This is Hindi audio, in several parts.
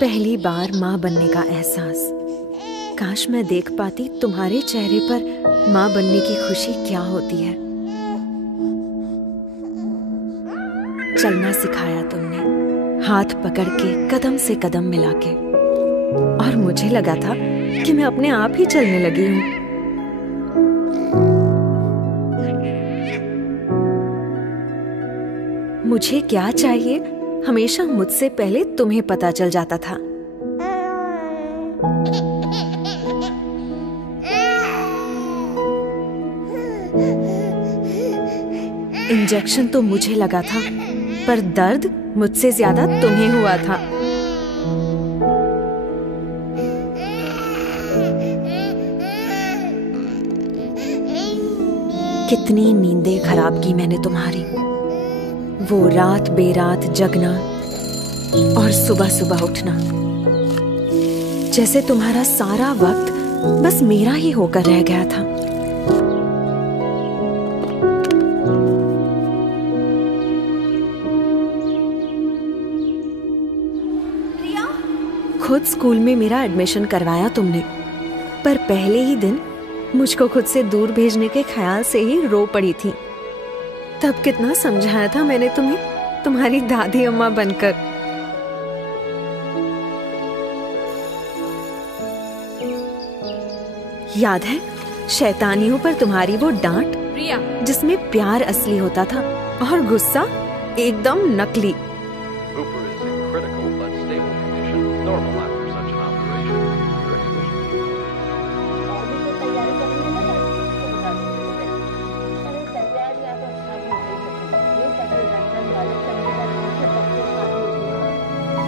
पहली बार माँ बनने का एहसास। काश मैं देख पाती तुम्हारे चेहरे पर माँ बनने की खुशी क्या होती है। चलना सिखाया तुमने, हाथ पकड़ के कदम से कदम मिला के, और मुझे लगा था कि मैं अपने आप ही चलने लगी हूँ। मुझे क्या चाहिए हमेशा मुझसे पहले तुम्हें पता चल जाता था। इंजेक्शन तो मुझे लगा था, पर दर्द मुझसे ज्यादा तुम्हें हुआ था। कितनी नींदें खराब की मैंने तुम्हारी, वो रात बेरात जगना और सुबह सुबह उठना, जैसे तुम्हारा सारा वक्त बस मेरा ही होकर रह गया था। खुद स्कूल में मेरा एडमिशन करवाया तुमने, पर पहले ही दिन मुझको खुद से दूर भेजने के ख्याल से ही रो पड़ी थी। तब कितना समझाया था मैंने तुम्हें, तुम्हारी दादी अम्मा बनकर। याद है शैतानियों पर तुम्हारी वो डांट, जिसमें प्यार असली होता था और गुस्सा एकदम नकली।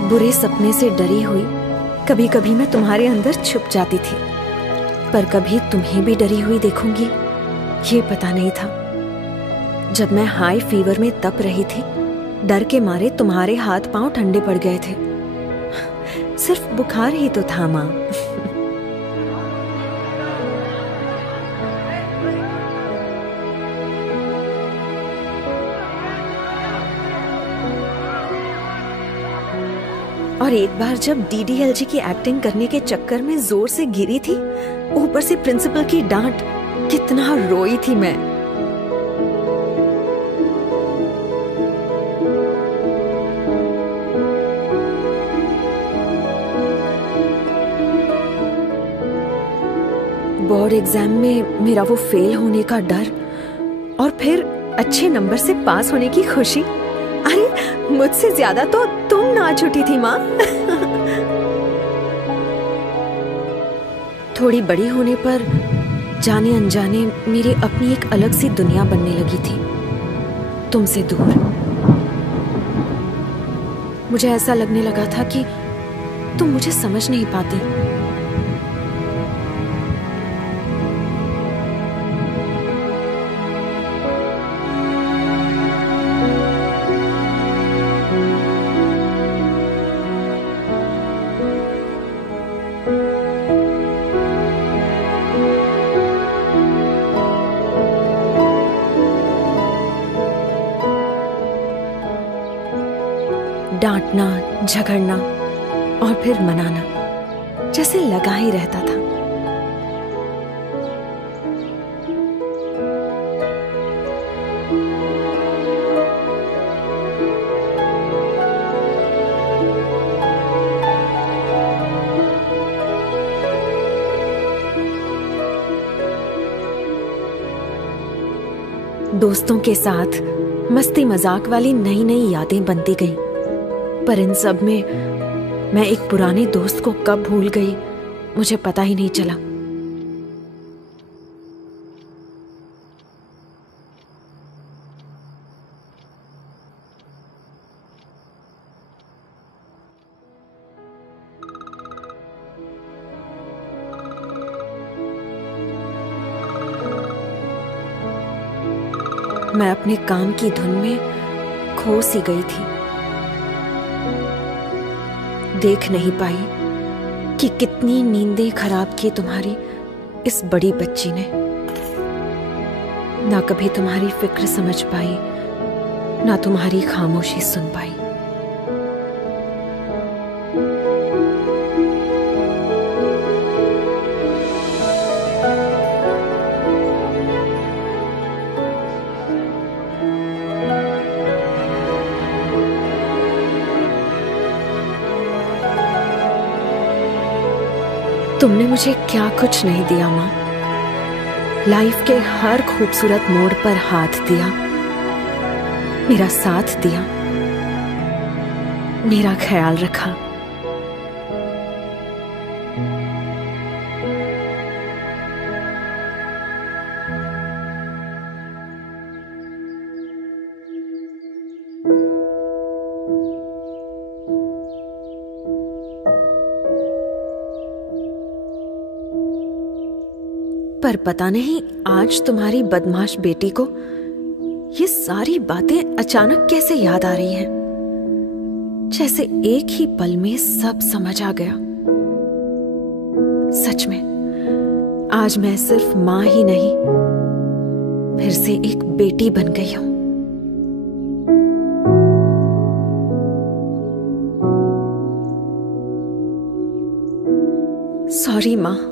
बुरे सपने से डरी हुई कभी कभी मैं तुम्हारे अंदर छुप जाती थी, पर कभी तुम्हें भी डरी हुई देखूंगी ये पता नहीं था। जब मैं हाई फीवर में तप रही थी, डर के मारे तुम्हारे हाथ पांव ठंडे पड़ गए थे। सिर्फ बुखार ही तो था माँ। और एक बार जब डीडीएलजी की एक्टिंग करने के चक्कर में जोर से गिरी थी, ऊपर से प्रिंसिपल की डांट, कितना रोई थी मैं। बोर्ड एग्जाम में मेरा वो फेल होने का डर, और फिर अच्छे नंबर से पास होने की खुशी। अरे मुझसे ज्यादा तो तुम नाच उठी थी माँ। थोड़ी बड़ी होने पर जाने अनजाने मेरी अपनी एक अलग सी दुनिया बनने लगी थी, तुमसे दूर। मुझे ऐसा लगने लगा था कि तुम मुझे समझ नहीं पाती। डांटना, झगड़ना और फिर मनाना, जैसे लगा ही रहता था। दोस्तों के साथ मस्ती मजाक वाली नई नई यादें बनती गईं, पर इन सब में मैं एक पुराने दोस्त को कब भूल गई मुझे पता ही नहीं चला। मैं अपने काम की धुन में खो सी गई थी। देख नहीं पाई कि कितनी नींदें खराब की तुम्हारी इस बड़ी बच्ची ने। ना कभी तुम्हारी फिक्र समझ पाई, ना तुम्हारी खामोशी सुन पाई। तुमने मुझे क्या कुछ नहीं दिया माँ। लाइफ के हर खूबसूरत मोड़ पर हाथ दिया, मेरा साथ दिया, मेरा ख्याल रखा। पर पता नहीं आज तुम्हारी बदमाश बेटी को ये सारी बातें अचानक कैसे याद आ रही हैं, जैसे एक ही पल में सब समझ आ गया। सच में आज मैं सिर्फ मां ही नहीं, फिर से एक बेटी बन गई हूं। सॉरी मां।